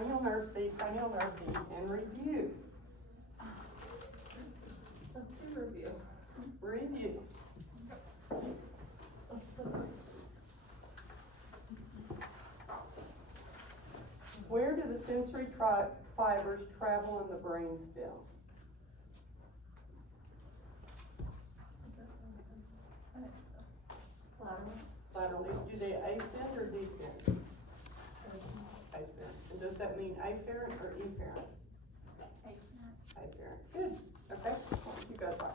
cranial nerve C, cranial nerve B, and review. Let's do review. Review. Where do the sensory fibers travel in the brain stem? Laterally. Do they ascend or descend? Ascend. And does that mean afferent or efferent? Afferent. Good. Okay. You guys are.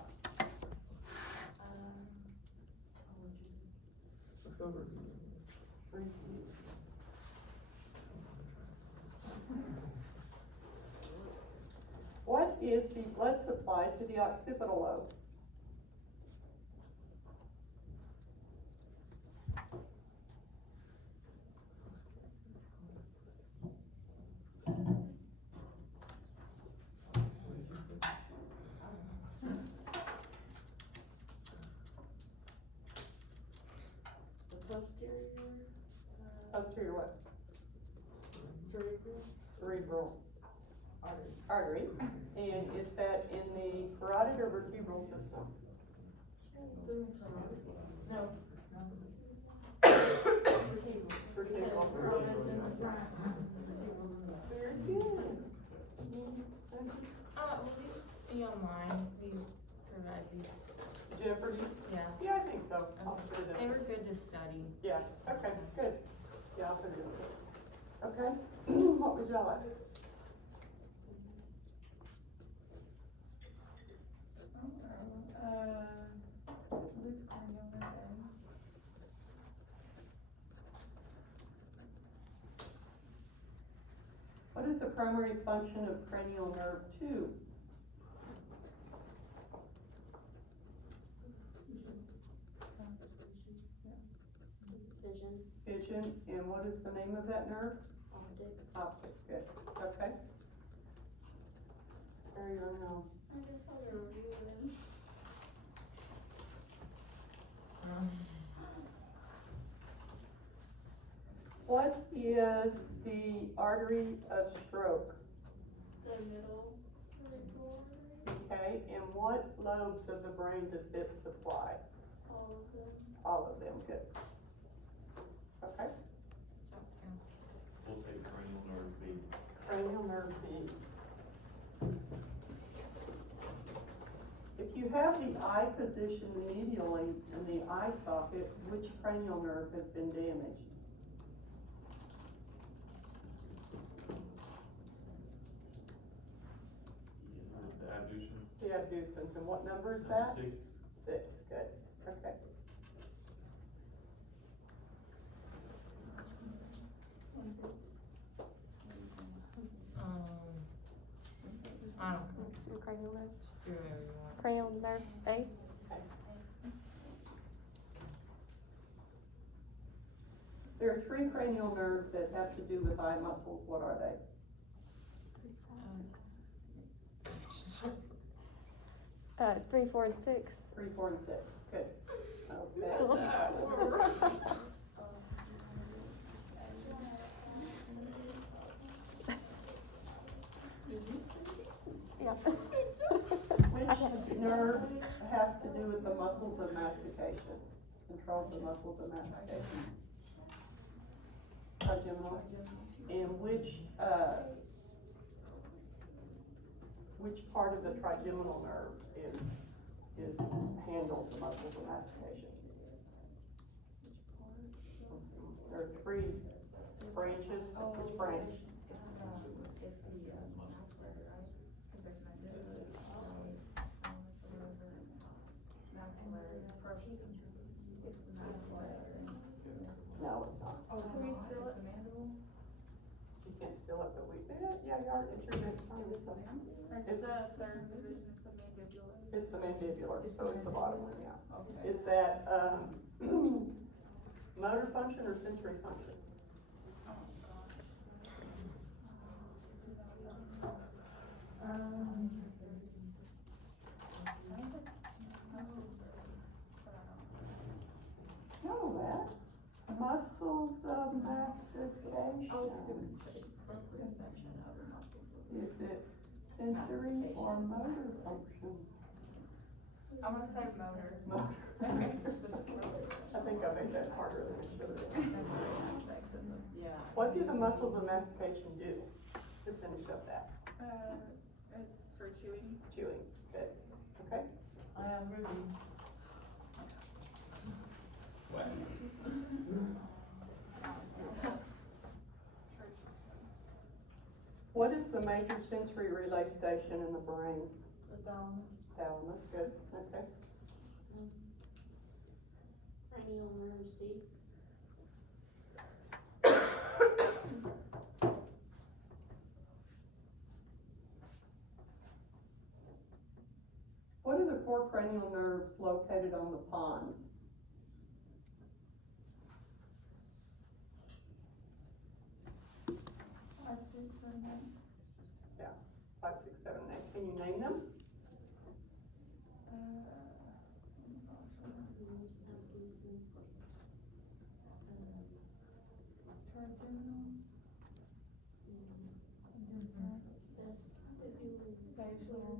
Let's go over. Review. What is the blood supply to the occipital lobe? Posterior what? Cerebral artery. And is that in the carotid or vertebral system? No. Vertebral. Very good. Be online, we provide these. Jeopardy? Yeah. Yeah, I think so. I'll put it in. They were good to study. Yeah, okay, good. Yeah, I'll put it in. Okay, what was y'all like? What is the primary function of cranial nerve 2? Vision, and what is the name of that nerve? Optic, good, okay. Very unknown. I just saw the review then. What is the artery of stroke? The middle cerebral artery, Okay, and what lobes of the brain does it supply? all of them. All of them, good. Okay, We'll take cranial nerve B. cranial nerve B. If you have the eye positioned medially in the eye socket, which cranial nerve has been damaged? Is it the abduction? The abducens, and what number is that? 6. 6, good, okay. I don't know. Do cranial nerve. Just do whatever you want. Cranial nerve A. There are 3 cranial nerves that have to do with eye muscles. What are they? 3, 4, and 6. 3, 4, and 6. Good. Okay. Yeah. Which nerve has to do with the muscles of mastication? Controls the muscles of mastication? Trigeminal. And which part of the trigeminal nerve handles the muscles of mastication? There's 3 branches. Which branch? No, it's not. Oh, can we still at the mandible? You can't steal it, but yeah, you are, it's your next time, so. It's the third division, it's the mandibular. It's the mandibular, so it's the bottom one, yeah. Okay. Is that, motor function or sensory function? No, that. muscles of mastication. Is it sensory or motor function? I'm gonna say motor. Motor. I think I made that harder than it should have been. Yeah. What do the muscles of mastication do to finish up that? It's for chewing. Chewing, good, okay? I am ready. What is the major sensory relay station in the brain? The thalamus. Thalamus, good, okay. Cranial nerve C. What are the 4 cranial nerves located on the pons? 5, 6, 7, 8. 5, 6, 7, 8. Can you name them? Facial.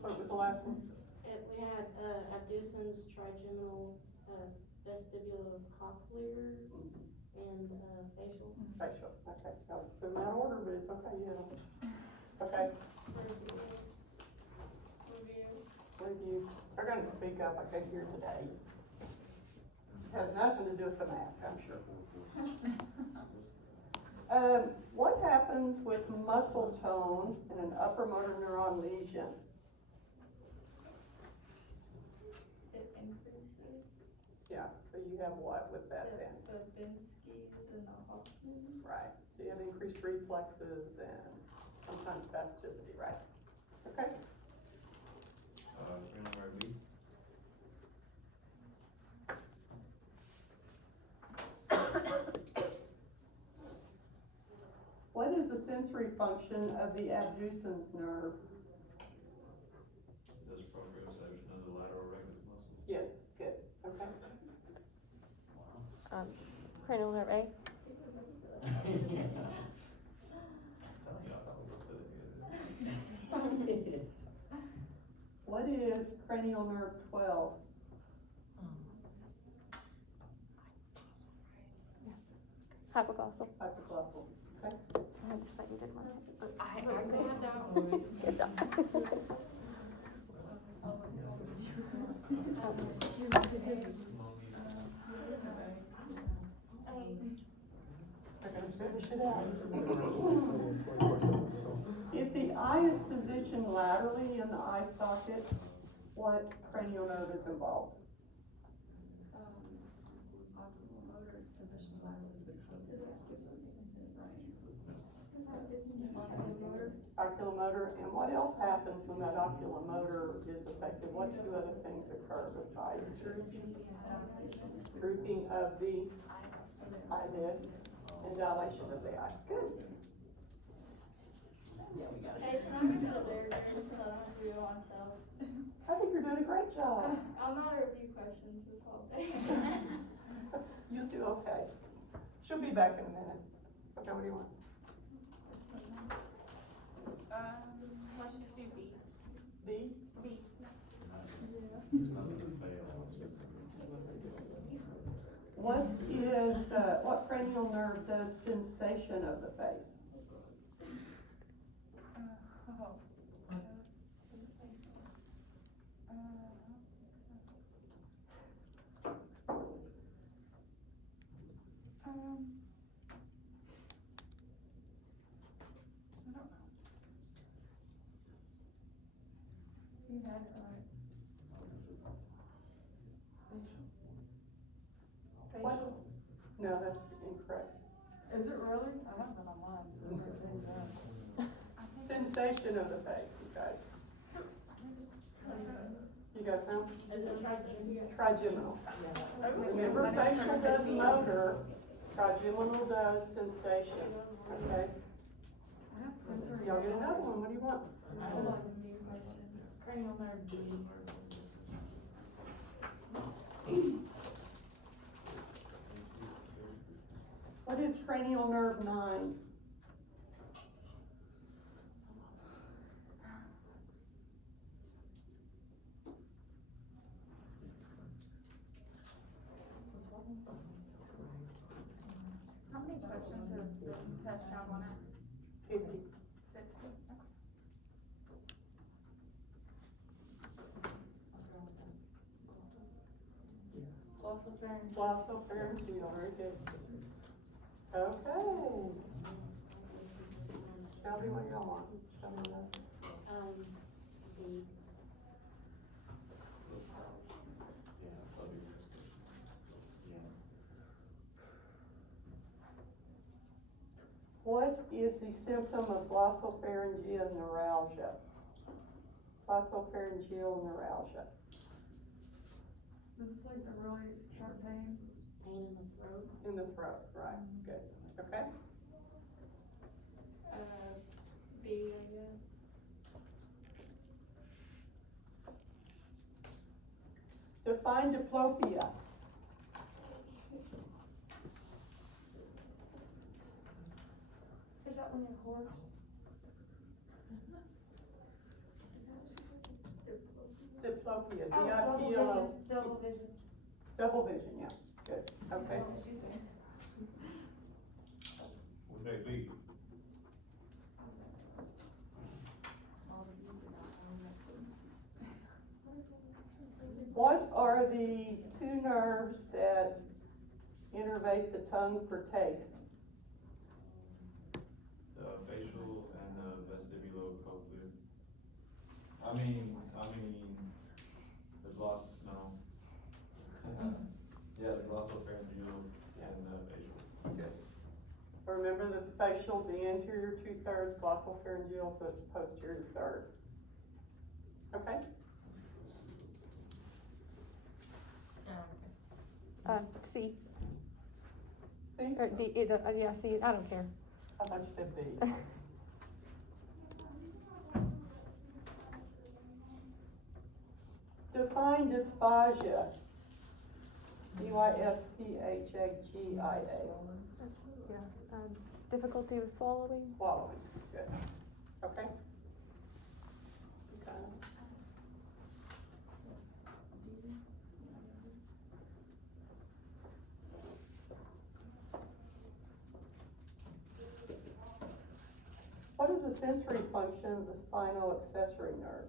What was the last one? We had, abducens, trigeminal, vestibulocochlear, and, facial. Facial, okay. Got it. In that order, but it's okay, yeah. Okay, review. They're gonna speak up like I hear today. Has nothing to do with the mask, I'm sure. What happens with muscle tone in an upper motor neuron lesion? It increases. Yeah, so you have what with that then? The Binsky's and the Hoffman. Right, so you have increased reflexes and sometimes spasticity, right? Okay, Cranial nerve B. what is the sensory function of the abducens nerve? Does proprioception of the lateral rectus muscle. Yes, good, okay. Cranial nerve A. I thought we put it together. What is cranial nerve 12? Hypoglossal. Hypoglossal, okay. I had to say you did one. I got that one. Good job. They're gonna finish it out. If the eye is positioned laterally in the eye socket, what cranial nerve is involved? Oculomotor is positioned Oculomotor, and what else happens when that oculomotor is affected? What 2 other things occur besides drooping of the eyelid and dilation of the eye? Good. Hey, can I go to the diagram so I don't have to do it myself? I think you're doing a great job. I'll not review questions this whole day. You'll do okay. She'll be back in a minute. Okay, what do you want? Let's just do B. B? B. What cranial nerve does sensation of the face? You had it right. What? No, that's incorrect. Is it really? I haven't been online. Sensation of the face, you guys. You guys know? Is it trigeminal? Trigeminal. Remember, facial does motor, trigeminal does sensation, okay? I have sensory y'all get another one, what do you want? I would like a new question. Cranial nerve D. What is cranial nerve 9? How many questions does the test have on it? 50. 50. Glossopharyngeal, very good. Okay. Shelby, what do y'all want? Shelby, no? B. What is the symptom of glossopharyngeal neuralgia? Glossopharyngeal neuralgia. This is like a really sharp pain. Pain in the throat. In the throat, right, good, okay. B, I guess. Define diplopia. Is that when you're hoarse? Diplopia, Oh, double D-I-P-L-O. vision, double vision. Double vision, yeah, good, okay. Would that be? What are the 2 nerves that innervate the tongue for taste? Facial and vestibulocochlear. I mean, the gloss, no. Yeah, the glossopharyngeal and facial. Good. So remember that the facial is the anterior 2/3, glossopharyngeal is the posterior 1/3. Okay? C, See? or D, yeah, C, I don't care. How much did B? Define dysphagia. D-Y-S-P-H-A-G-I-A. Yeah, difficulty with swallowing. Swallowing, good. Okay? Okay. What is the sensory function of the spinal accessory nerve?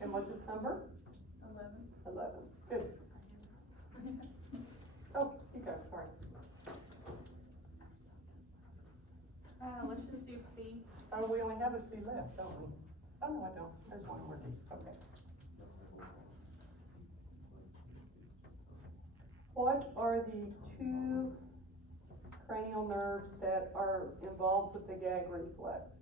And what's its number? 11. 11, good. Oh, you guys, sorry. Let's just do C. Oh, we only have a C left, don't we? Oh, no, I don't, there's one more D, okay. What are the 2 cranial nerves that are involved with the gag reflex?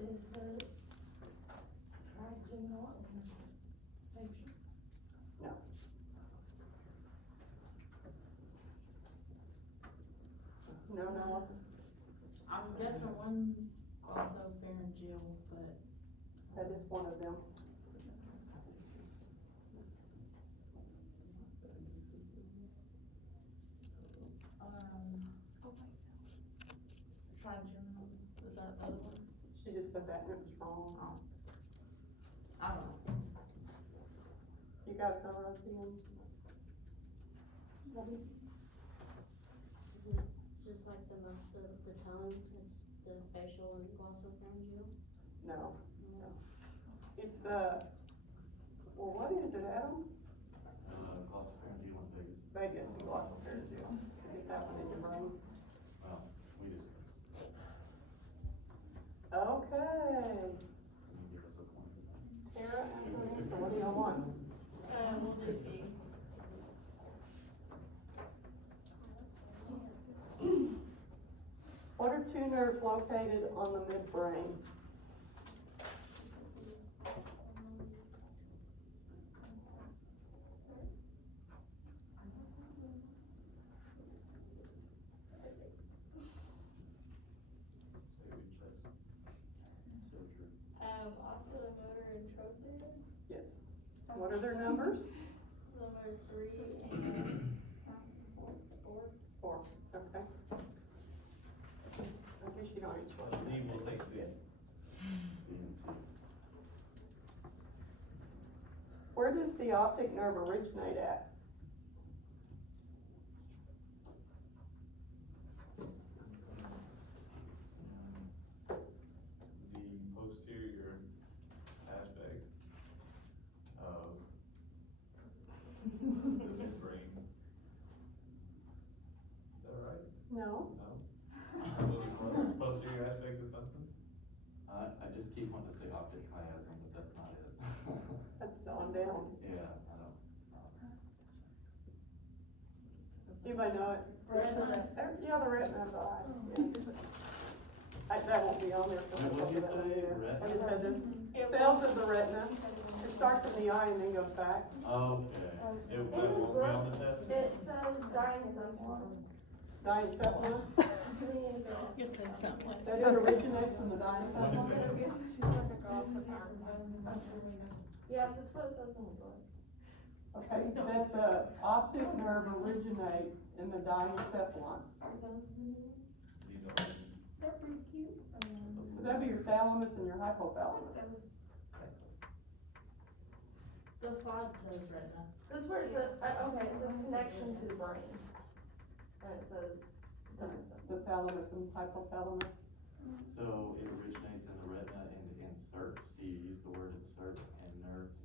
Is it trigeminal and facial? No. No. I'm guessing one's glossopharyngeal, but That is one of them. trigeminal, is that the other one? She just said that and it was wrong. I don't know. You guys know what I see in? Is it just like the tongue, is the facial and glossopharyngeal? No. It's, well, what is it, Adam? Glossopharyngeal and vagus. Vagus and glossopharyngeal. Get that one in your brain. Well, we just, Okay. can you give us a point? Tara and Teresa, what do y'all want? We'll do B. located on the midbrain? Oculomotor and trochlear, Yes. What are their numbers? number 3 and 4. 4, okay. I guess you don't have a choice. Steve will take C. C and C. Where does the optic nerve originate at? The posterior aspect of the midbrain. Is that right? No. No? Was it close? Posterior aspect of something? I just keep wanting to say optic chiasm, but that's not it. That's on down. Yeah, I don't. Anybody know it? Retina. Yeah, the retina of the eye. Yeah. That won't be on there. so What we'll did you put that on say? there. Retina? I just had this, It cells of the retina, it starts in the eye and then goes back. Okay. It won't be on the test? It says diencephalon. Diencephalon, You'll say something like that it originates from the diencephalon. Yeah, that's what it says in the book. Okay, that the optic nerve originates in the diencephalon. These are. Would that be your thalamus and your hypothalamus? The slide says retina. That's where it says, okay, it says connection to the brain. And it says diencephalon. The thalamus and hypothalamus. So it originates in the retina and inserts, you used the word insert, and nerves,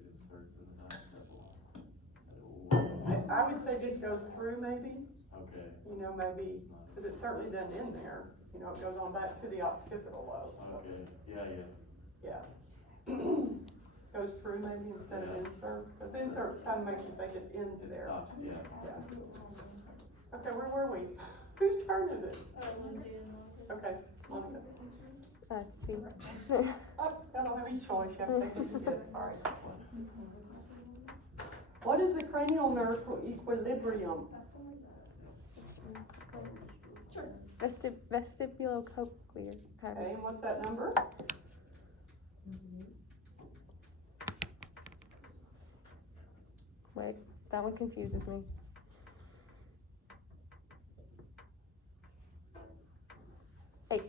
it inserts in the diencephalon. I would say just goes through maybe, Okay. you know, maybe, It's not- because it certainly doesn't end there. You know, it goes on back to the occipital lobe. so, Okay, yeah. Yeah. Goes through maybe instead of Yeah. inserts, because insert kind of makes you think it ends It there. stops, yeah. Yeah. Okay, where were we? Whose turn is it? Lindsay and Moses. Okay, Monica. C. Oh, I don't have any choice, you have to take what you get, sorry. What is the cranial nerve for equilibrium? Vestibulocochlear. Okay, and what's that number? Wait, that one confuses me. 8.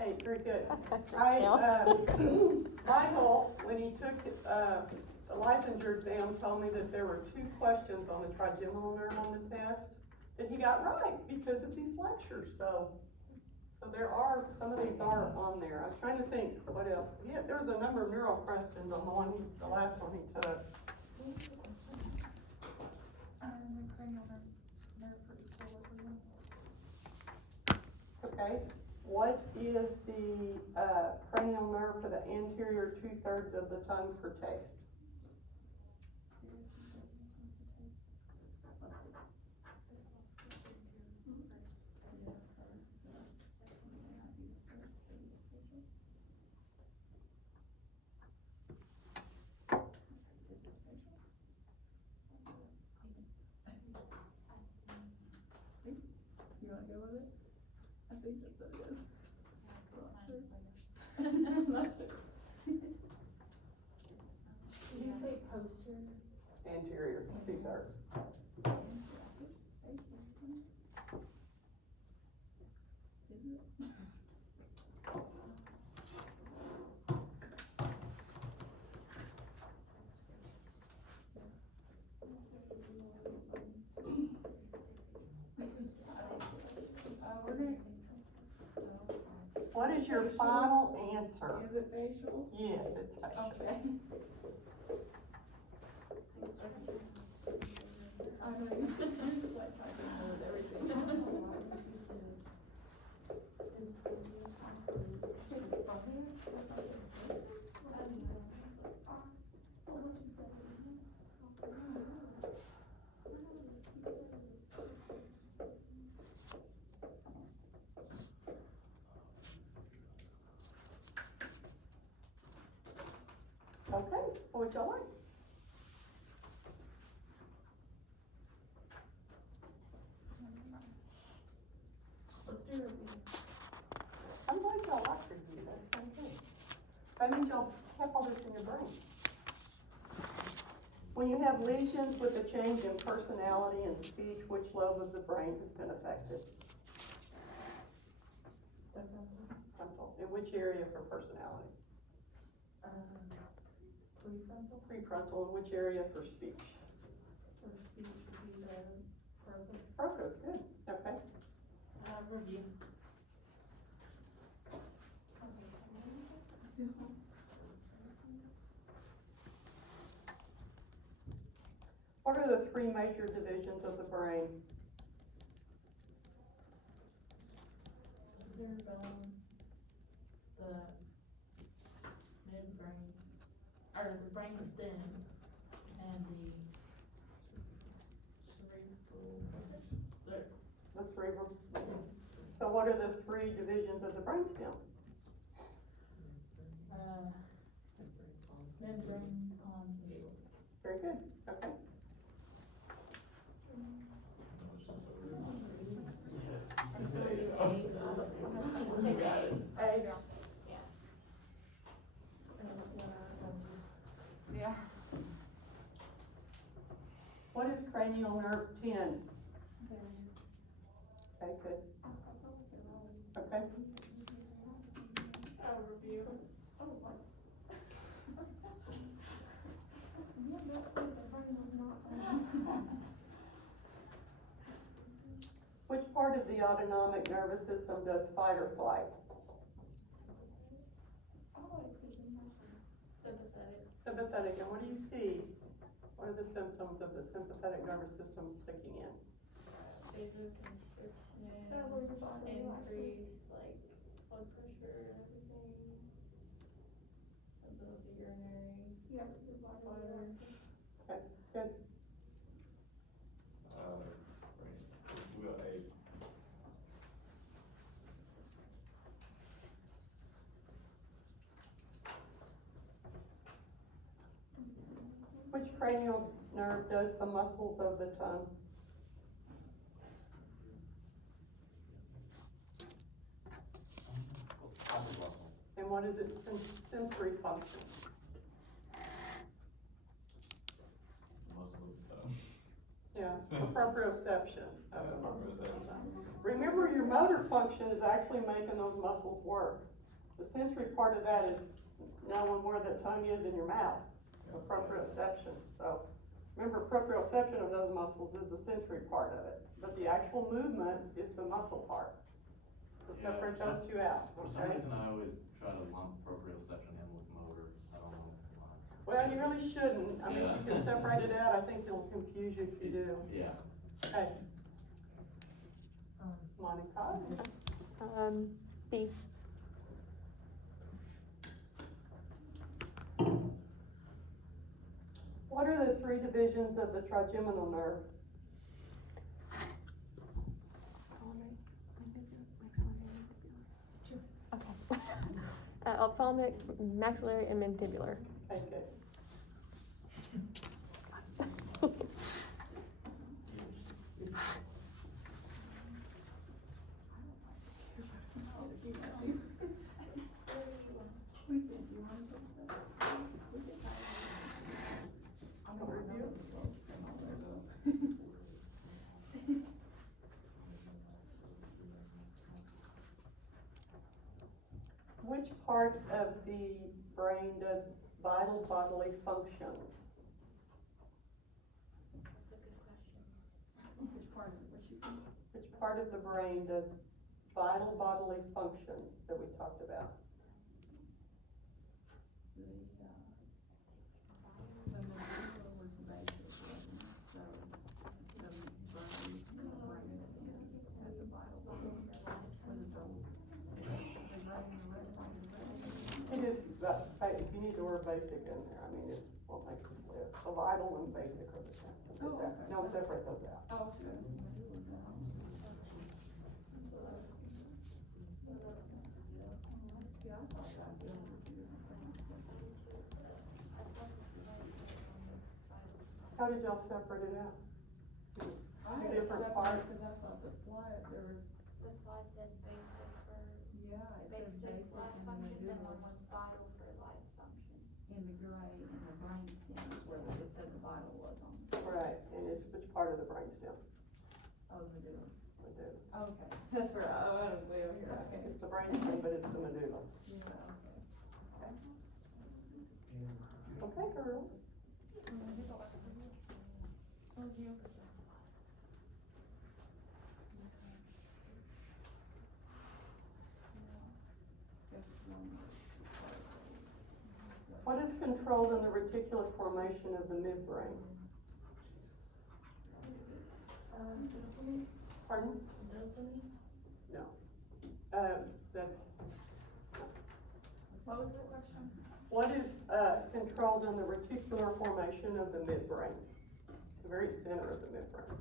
8, very good. No. Michael, when he took, the licensure exam, told me that there were 2 questions on the trigeminal nerve on the test that he got right because of these lectures, so there are, some of these are on there. I was trying to think, what else? Yeah, there was a number of neural questions on the last one he took. The cranial nerve for equilibrium. Okay, what is the, cranial nerve for the anterior 2/3 of the tongue for taste? You wanna go with it? I think that's what it is. Did you say posterior? Anterior 2/3. What is your final answer? Is it facial? Yes, it's facial. Okay. I know, you're just like trying to know with everything. Okay, what would y'all like? Let's do it. I'm glad y'all like review, that's kind of good. That means y'all have all this in your brain. When you have lesions with a change in personality and speech, which lobe of the brain has been affected? Frontal. In which area for personality? Prefrontal, Prefrontal. In which area for speech? for speech would be the purpose. Focus, good, okay. Review. What are the three major divisions of the brain? Cerebellum, the midbrain, or the brain stem, and the cerebral, The cerebrum. So what are the three divisions of the brainstem? midbrain, pons, and gable. Very good, okay. You got it. A. Yeah. What is cranial nerve 10? Okay, good. Okay. Review. Oh, what? Which part of the autonomic nervous system does fight or flight? Sympathetic. Sympathetic, and what do you see? What are the symptoms of the sympathetic nervous system kicking in? Vasoconstriction, Is that where your body relaxes? increase like blood pressure and everything. Something with the urinary Yeah, your body bladder. relaxes. Okay, good. We'll go A. Which cranial nerve does the muscles of the tongue? And what is its sensory function? Muscle of the tongue. Yeah, proprioception of the Yeah, muscles. proprioception. Remember, your motor function is actually making those muscles work. The sensory part of that is knowing where the tongue is in your mouth, the proprioception. So, remember, proprioception of those muscles is the sensory part of it, but the actual movement is the muscle part. So Yeah, separate for those two out, For some okay? reason, I always try to lump proprioception in with motor. I don't know why. Well, you really shouldn't. I mean, if you Yeah. can separate it out, I think it'll confuse you if you do. Yeah. Okay. Monica? B. What are the three divisions of the trigeminal nerve? Okay. Ophthalmic, maxillary, and mandibular. Okay, good. Which part of the brain does vital bodily functions? That's a good question. Which part of it, what you think? Which part of the brain does vital bodily functions that we talked about? The mandibular was basic, wasn't it? So, the brain, had the vital functions, was it the brain, the retina, It is, if you need the word basic in there, I mean, it's what makes us live. The vital and basic are the same. Oh, okay. No, separate those out. Oh, sure. Yeah, I thought that. How did y'all separate it out? I Two had different separate, parts? cause I thought the slide, there was, The slide said basic for yeah, it said basic basic life and functions, and medulla one was vital for life function. in the gray, and the brain stem is where it said the vital was on it. Right, and it's which part of the brainstem? Oh, medulla. Medulla. Okay, that's where I was way over here, okay. It's the brainstem, but it's the medulla. Yeah, okay. Okay, girls. What is controlled in the reticular formation of the midbrain? Dopamine, Pardon? dopamine, That's, What was the question? what is, controlled in the reticular formation of the midbrain? The very center of the midbrain.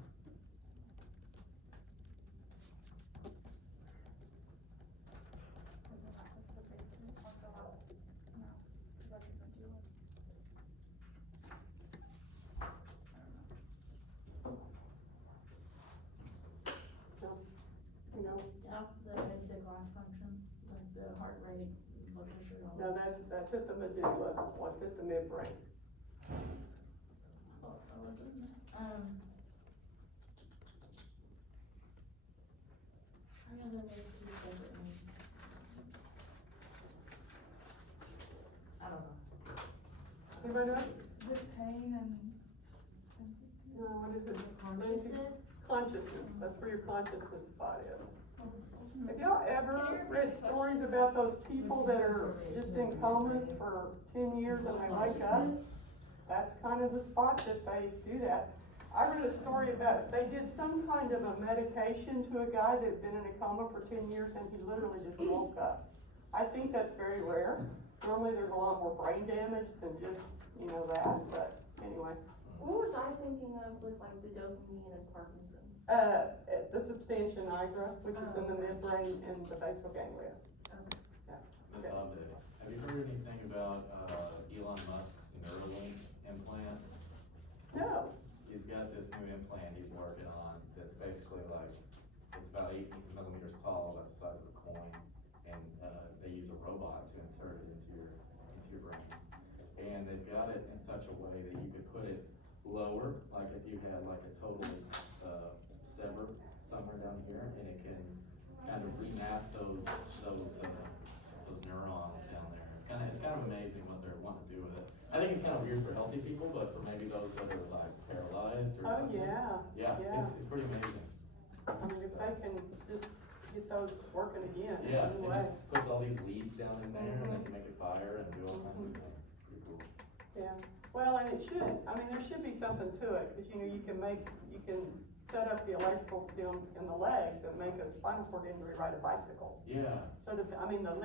You know, Yeah, the basic life functions, like the heart rate, blood pressure, all no, that's at the medulla. What's at the midbrain? I know there's two separate ones. I don't know. Anybody know? The pain and. No, what is it? Consciousness? Consciousness, that's where your consciousness spot is. Have y'all ever read stories about those people that are just in comas for 10 years and they wake up? That's kind of the spot that they do that. I read a story about, they did some kind of a medication to a guy that had been in a coma for 10 years and he literally just woke up. I think that's very rare. Normally there's a lot more brain damage than just, you know, that, but anyway. What was I thinking of with like the dopamine and Parkinson's? The substantia nigra, which is in the midbrain and the basal ganglia. Ms. Abed, have you heard anything about, Elon Musk's Neuralink implant? No. He's got this new implant he's working on that's basically like, it's about 8 millimeters tall, about the size of a coin. And, they use a robot to insert it into your brain. And they've got it in such a way that you could put it lower, like if you had like a totally, sever somewhere down here, and it can kind of remap those neurons down there. It's kind of amazing what they're wanting to do with it. I think it's kind of weird for healthy people, but for maybe those that are like paralyzed or Oh, something. yeah. Yeah, it's pretty amazing. I mean, if they can just get those working again, Yeah, it anyway. just puts all these leads down in there, and they can make it fire and do all kinds of things. It's pretty cool. Yeah, well, and it should, I mean, there should be something to it, cause you know, you can set up the electrical stem in the legs and make a spinal cord injury ride a bicycle. Yeah, So the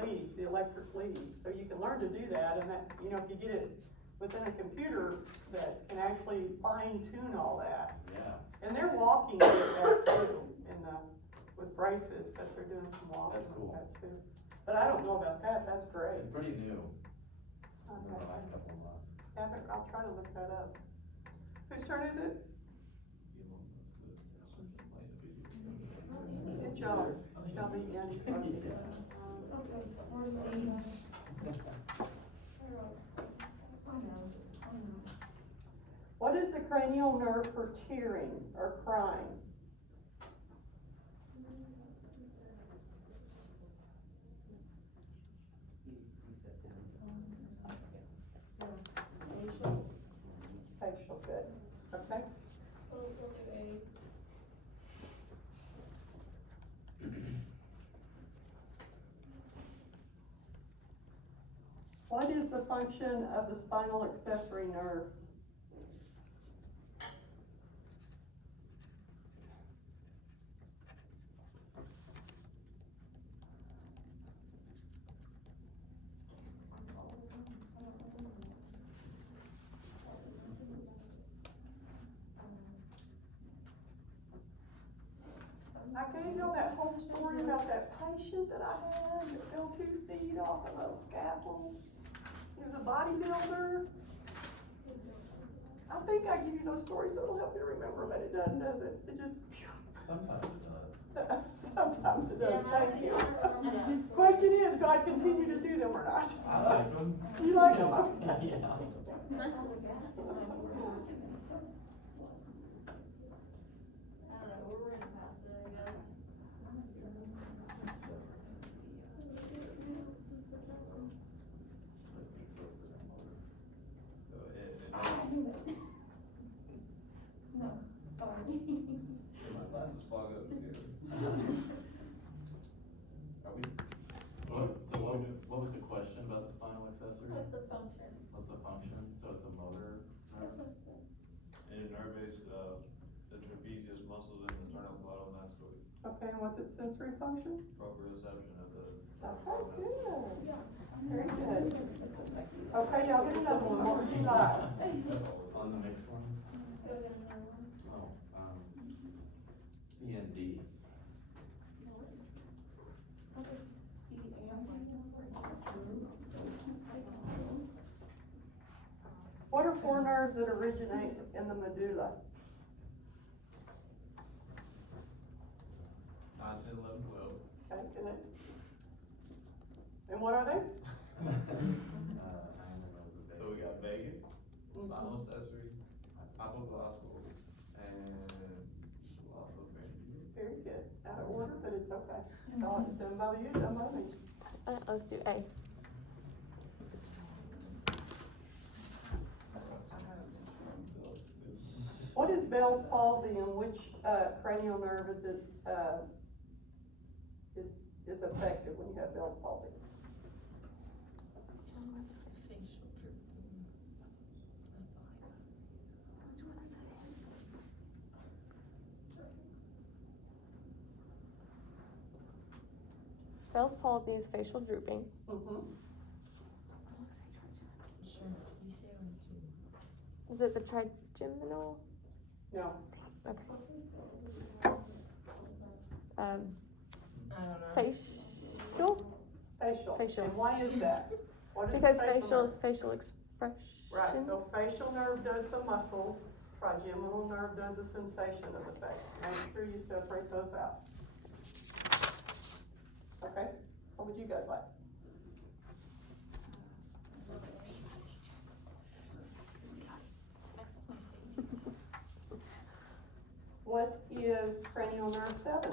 leads, the electric leads, so you can learn to do that, and that, you know, if you get it within a computer that can actually fine tune all that. yeah. And they're walking with that too, with braces, but they're doing some walking That's with cool. that too. But I don't know about that, that's great. It's pretty new, Okay. in the last couple of months. I'll try to look that up. Whose turn is it? Good job, Shelby and Rusty. What is the cranial nerve for tearing or crying? Facial, good, okay? What is the function of the spinal accessory nerve? I gave y'all that whole story about that patient that I had that fell 2 feet off of a scaffold. He was a bodybuilder. I think I give you those stories so it'll help you remember, but it doesn't, does it? It just, Sometimes it does. sometimes it does, thank you. Yeah. Question is, do I continue to do them or not? I like them. You like them, okay. Yeah. I don't know, we're ready past it, I guess. So it, No, sorry. my glasses fog up together. Are we, what was the question about the spinal accessory? What's the function? What's the function? So it's a motor nerve? And it nervates, the trapezius muscles in the sternocleidomastoid, Okay, and what's its sensory function? proprioception of the. Okay, good. Yeah. Very good. Okay, y'all get another one, what would you like? On the mixed ones? Go get another one. Oh, CND. What are four nerves that originate in the medulla? 9, 10, 11, 12. Okay, good. And what are they? So we got vagus, spinal accessory, hypoglossal, and glossopharyngeal. Very good. Out of order, but it's okay. Done by you, done by me. Let's do A. What is Bell's palsy and which, cranial nerve is it, is affected when you have Bell's palsy? Bell's palsy is facial drooping. Mm-hmm. Is it the trigeminal? No. Okay. I don't know. Facial? Facial. Facial. And why is that? What is Because the facial nerve? is facial expression. Right, so facial nerve does the muscles, trigeminal nerve does the sensation of the face. Make sure you separate those out. Okay, what would you guys like? What is cranial nerve 7?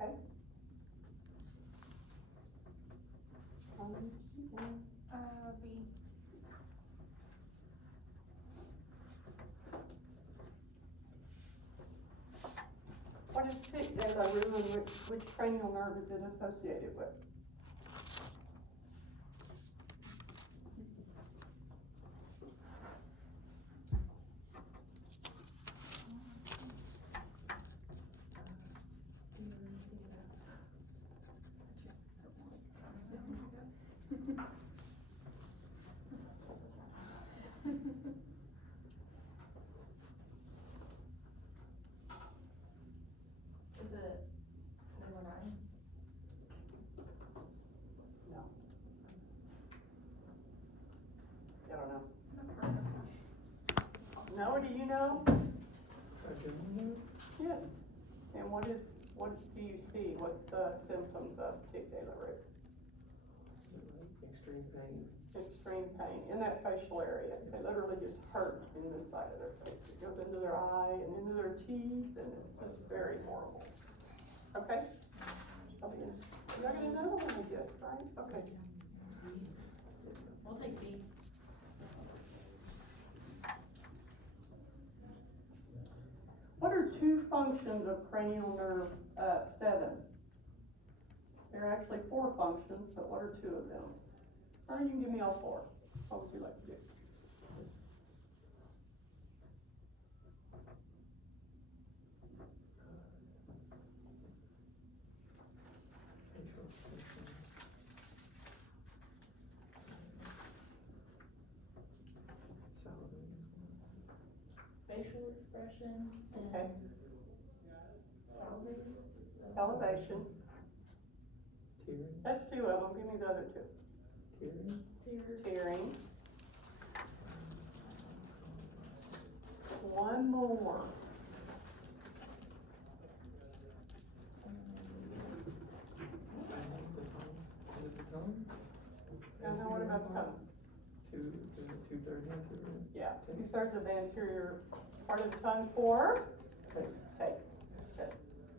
Okay. B. What is tic as I ruin which cranial nerve is it associated with? Is it number 9? No. I don't know. No, do you know? Yes. And what do you see? What's the symptoms of tic douloureux? Extreme pain. Extreme pain in that facial area. They literally just hurt in this side of their face. It goes into their eye and into their teeth, and it's just very horrible. Okay? Okay. You're not gonna know what I guess, right? Okay. We'll take B. What are two functions of cranial nerve 7? There are actually 4 functions, but what are 2 of them? Or you can give me all 4. What would you like to do? Facial expression Okay. and salivation. Elevation. Tearing. That's 2 of them. Give me the other 2. tearing. One more. Now, what about the tongue? Two-thirds anterior. Yeah, 2/3 of the anterior part of the tongue for taste. Good.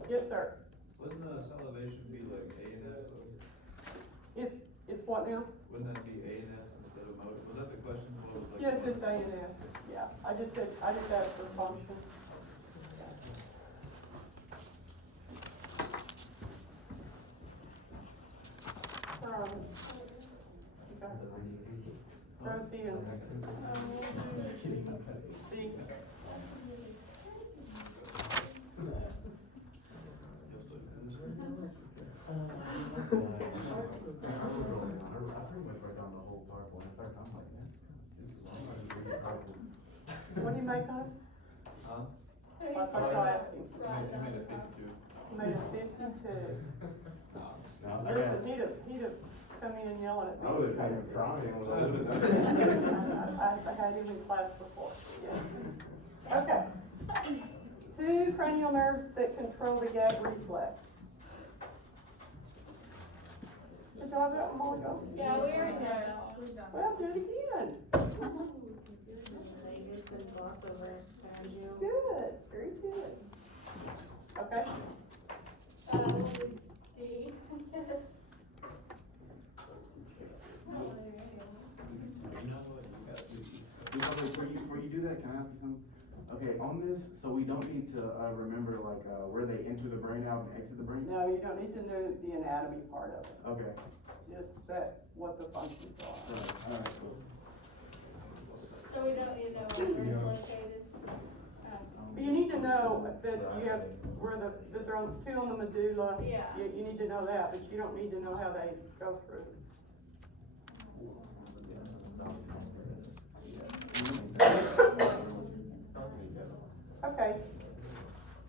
Yes, sir. Wouldn't salivation be like A and S? It's what now? Wouldn't that be A and S instead of motor? Was that the question? What was like? Yes, it's A and S. Yeah, I just asked for function. Rosie and C. What do you make on it? Huh? I thought y'all asking. You made a 52. Made a 52. No, Listen, he'd have come in yelling at me. I would've had him crying. I had him in class before, yes. Okay. 2 cranial nerves that control the gag reflex. Did y'all have that one more ago? Yeah, we already know that one. Well, do it again. Vagus and glossover pharyngeal. Good, very good. Okay, We'll do D. Before you do that, can I ask you something? Okay, on this, so we don't need to, remember like, where they enter the brain out and exit the brain? no, you don't need to know the anatomy part of it, Okay, just what the functions are. alright, cool. So we don't need to know where it's located. But you need to know that you have, that there are 2 on the medulla. Yeah. You need to know that, but you don't need to know how they go through. Okay,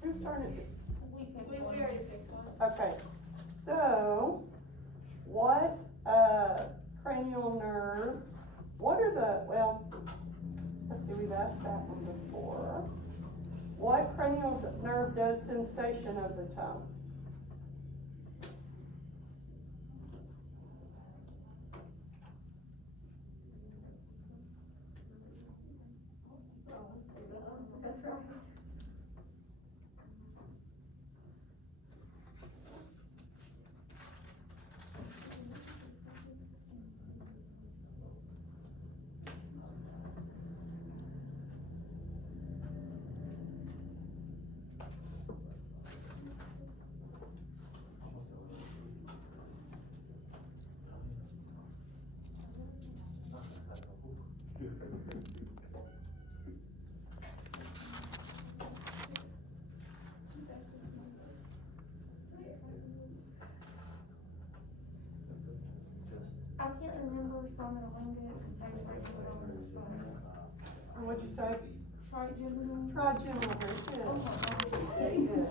whose turn is it? We already picked one. Okay, so, what, cranial nerve, what are let's see, we've asked that one before. What cranial nerve does sensation of the tongue? That's right. I can't remember, so I'm gonna wing it, cause they were on the spot. And what'd you say? Trigeminal. Trigeminal, very good. Oh my God. Very good.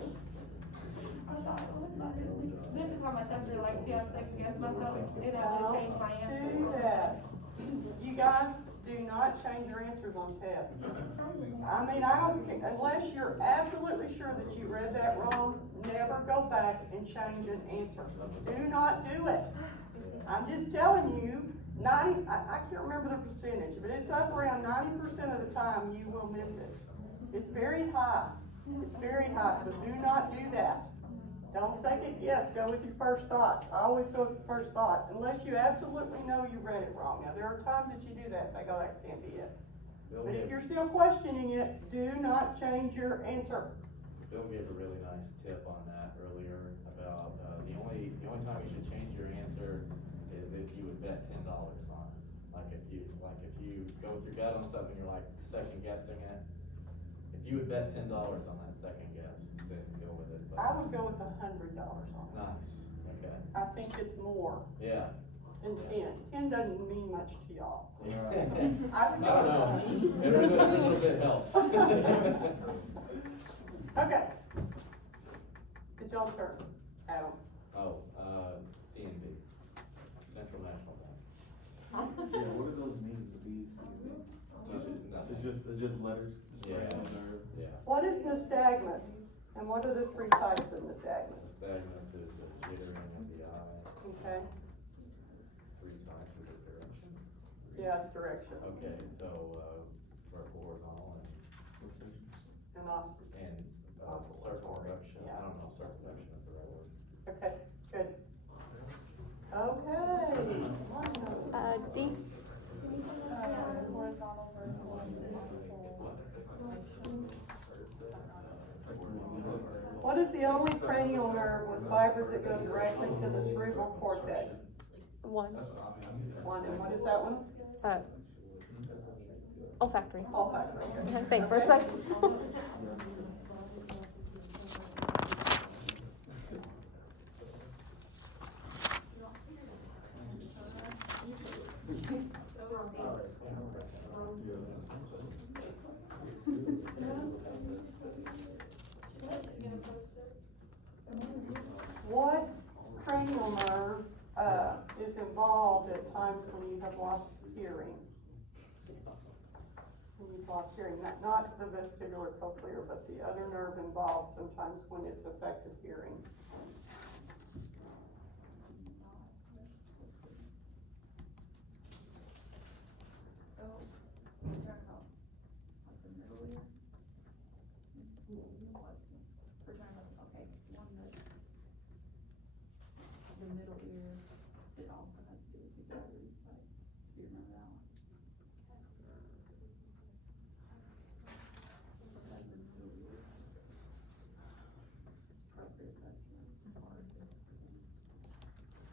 I thought it was not Italy. This is how much I feel like, see, I second guess myself, and I Don't would change my answer. do that. You guys do not change your answers on tests. I mean, I don't care, unless you're absolutely sure that you read that wrong, never go back and change an answer. Do not do it. I'm just telling you, I can't remember the percentage, but it's up around 90% of the time you will miss it. It's very high. It's very high, so do not do that. Don't second guess, go with your first thought. I always go with your first thought, unless you absolutely know you read it wrong. Now, there are times that you do that, they go, that can't be it. But if you're still questioning it, do not change your answer. Bill gave a really nice tip on that earlier about, the only time you should change your answer is if you would bet $10 on it. Like if you go with your gut on something, you're like second guessing it. If you would bet $10 on that second guess, then go with it. But I would go with $100 on it. nice, okay, I think it's more yeah. than 10. 10 doesn't mean much to y'all. Yeah. I would I don't go know, with every little bit helps. Okay. It's y'all's turn. Adam. Oh, CNB, Central National Bank. Yeah, what do those mean, the B, C, and D? It's just letters? Yeah, yeah. What is nystagmus? And what are the three types of nystagmus? Nystagmus is a jittering of the eye. Okay, 3 types, is it directions? yeah, it's direction. Okay, so, vertical, horizontal, And ostrich. and, circumduction. Yeah. I don't know if circumduction is the right word. Okay, good. Okay. D. Horizontal, vertical, What is the only cranial nerve with fibers that go directly to the cerebral cortex? 1. One, and what is that one? Olfactory. Olfactory. I had to think for a second. What cranial nerve, is involved at times when you have lost hearing? When you've lost hearing, not the vestibular cochlear, but the other nerve involved sometimes when it's affected hearing. Like the middle ear? We're talking about, okay, one that's the middle ear, it also has to do with the battery, like, do you remember that one? Like the middle ear. Proprioception, or-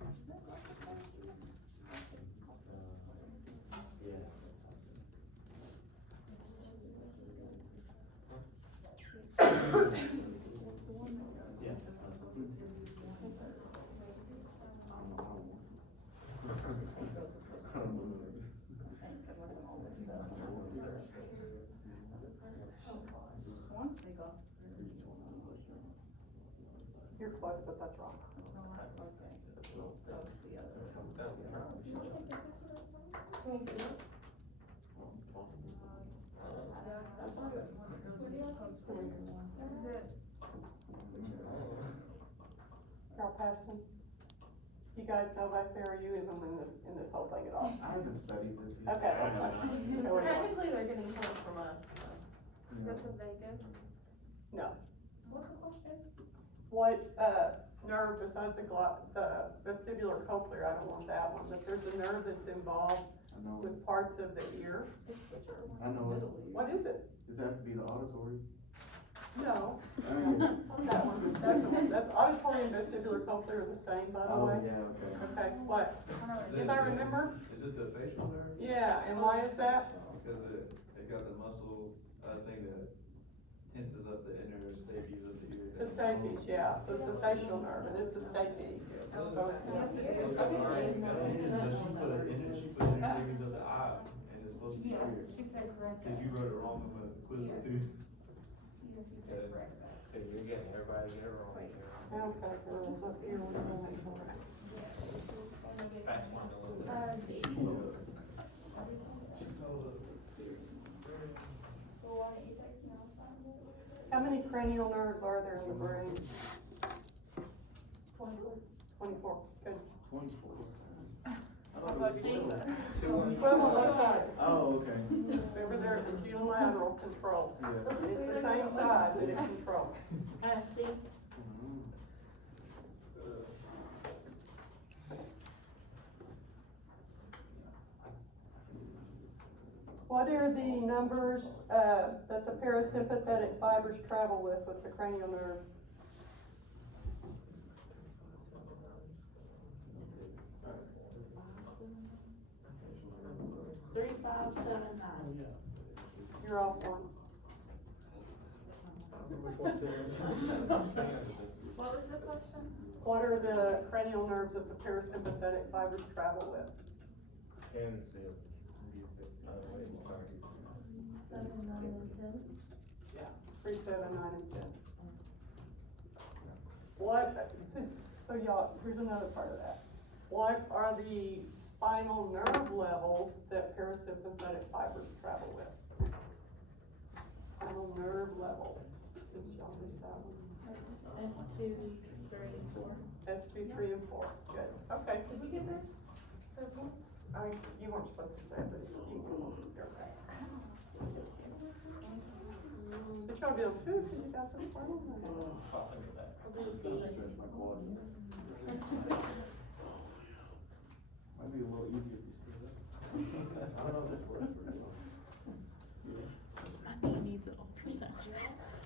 Is that what it's called? Yeah. What's the one that goes? Yeah. Once they got. You're close, but that's wrong. Okay, so it's the other. I thought it was one that goes with the posterior one. Carol Passon? You guys know back there, are you even in this whole thing at all? I haven't studied this yet. Okay, that's fine. Okay, what do you want? Technically, they're getting help from us, so. This is Vegas. No. What's the question? What, nerve besides the vestibular cochlear, I don't want that one, but there's a nerve that's involved I know, with parts of the ear. I know it. What is it? It has to be the auditory. No, that one, that's auditory and vestibular cochlear are the same, by the Oh, way. yeah, okay. Okay, what? Anybody remember? Is it the facial nerve? Yeah, and why is that? Because it got the muscle, thing that tenses up the inner stapes of the ear. The stapes, yeah, so it's the facial nerve, and it's the stapes. So it's But she put inner stapes of the eye, and it's supposed to be Yeah, ear. she said correct. Cause you wrote it wrong on the quiz too. Yeah, she said correct. So you're getting everybody get it wrong here. Okay, girls, up here, we're going for it. That's one a little bit. Well, why don't you text me, I'll find it. How many cranial nerves are there in the brain? 24. 24, good. 24. Twelve on both sides. Oh, okay. Remember there, it's unilateral control. Yeah. It's the same side that it controls. See, Mhm. What are the numbers, that the parasympathetic fibers travel with the cranial nerves? three, 5, 7, 9. You're off one. What was the question? What are the cranial nerves that the parasympathetic fibers travel with? Can see. 7, 9, and 10. 3, 7, 9, and 10. What, so y'all, here's another part of that. What are the spinal nerve levels that parasympathetic fibers travel with? Spinal nerve levels, since y'all just have them. S2, 3, 4. S2, 3, and 4, good, okay. Did we get theirs? Purple? You weren't supposed to say it, but you can, okay. But y'all be able to, because you got the spinal nerve. I'll send you that. Stretch my quads. Might be a little easier if you stood up. I don't know if this works very well. My knee needs an ultrasound.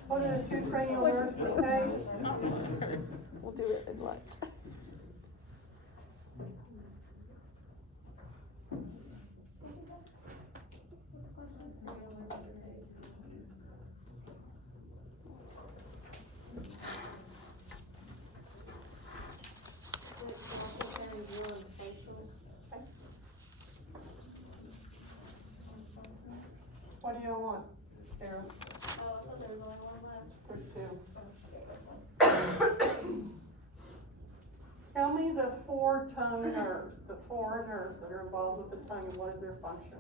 What are the two cranial nerves for taste? We'll do it in lunch. What do you want, Sarah? Oh, I thought there was only one left. There's two. Tell me the four tongue nerves, the four nerves that are involved with the tongue, and what is their function?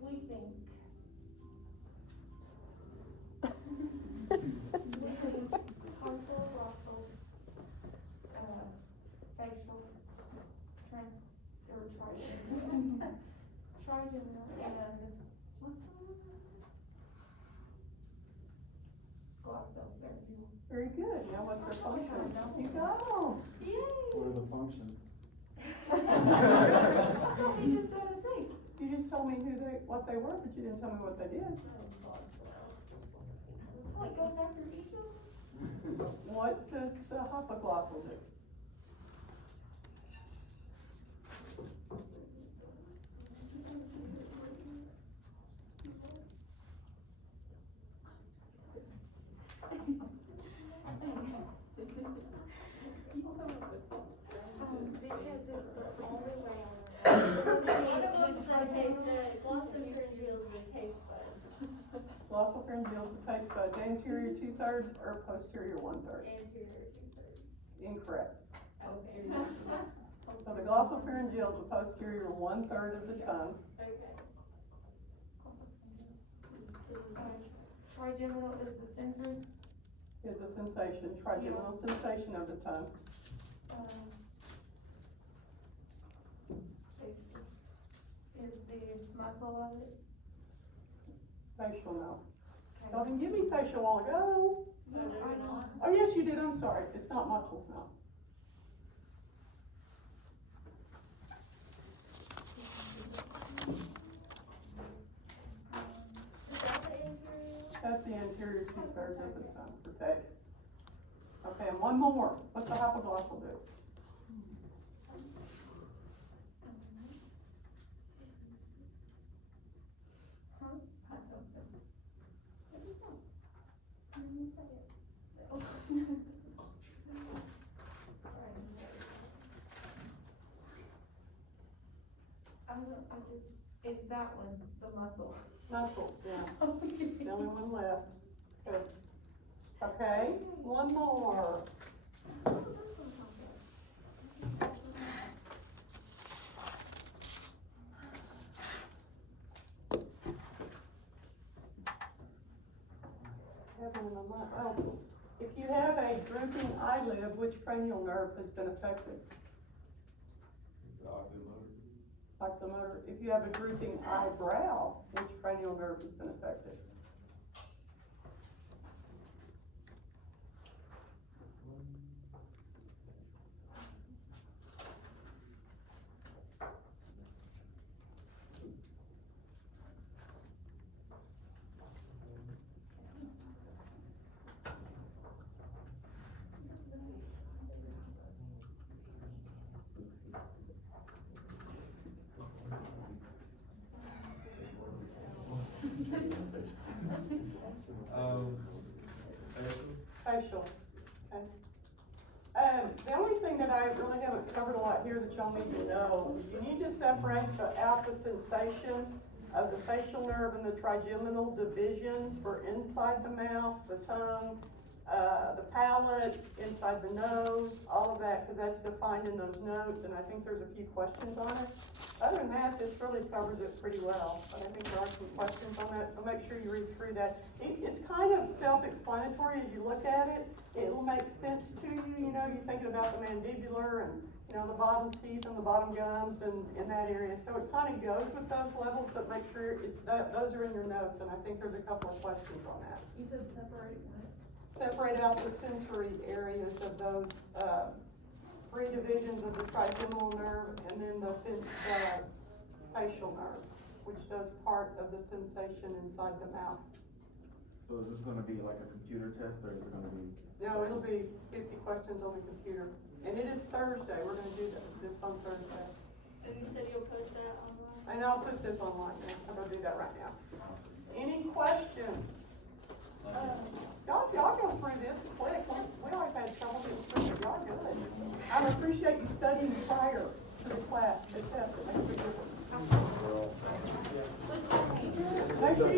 We think. Harmful, lawful, facial, or trigeminal, trigeminal, and what's the other one? Glossopharyngeal. Very good, now what's their function? You go. What are the functions? You just said a taste. You just told me what they were, but you didn't tell me what they did. Like goes after each of them? What does the hypoglossal do? Because it's the only way on One of them's the glossopharyngeal is the taste buds. Glossopharyngeal is the taste buds, anterior 2/3 or posterior 1/3? Anterior 2/3. Incorrect. Posterior. So the glossopharyngeal is the posterior 1/3 of the tongue. Okay. Trigeminal is the sensory, Is a sensation, trigeminal sensation of the tongue. is the muscle of it. Facial, no. Y'all didn't give me facial a while ago. No, did we not? Oh, yes, you did, I'm sorry. It's not muscles, no. Is that the anterior? That's the anterior 2/3 of the tongue for taste. Okay, and one more. What's the hypoglossal do? It's that one, the muscle. Muscles, yeah. The only one left. Good. Okay, one more. Oh, if you have a drooping eyelid, which cranial nerve has been affected? The oculomotor. Oculomotor. If you have a drooping eyebrow, which cranial nerve has been affected? Facial, okay. The only thing that I really haven't covered a lot here that y'all need to know, you need to separate out the sensation of the facial nerve and the trigeminal divisions for inside the mouth, the tongue, the palate, inside the nose, all of that, because that's defined in those notes, and I think there's a few questions on it. Other than that, this really covers it pretty well, but I think there are some questions on that, so make sure you read through that. It's kind of self-explanatory as you look at it. It'll make sense to you, you know, you're thinking about the mandibular and, you know, the bottom teeth and the bottom gums and in that area. So it kind of goes with those levels, but make sure those are in your notes, and I think there's a couple of questions on that. You said separate what? Separate out the sensory areas of those, three divisions of the trigeminal nerve and then the facial nerve, which does part of the sensation inside the mouth. So is this gonna be like a computer test, or is it gonna be? No, it'll be 50 questions on the computer. And it is Thursday, we're gonna do this on Thursday. And you said you'll post that online? And I'll put this online, I'm gonna do that right now. Any questions? Y'all go through this quick, we always had trouble getting through it, y'all good. I appreciate you studying prior to the class, the test, it makes a difference. Make sure you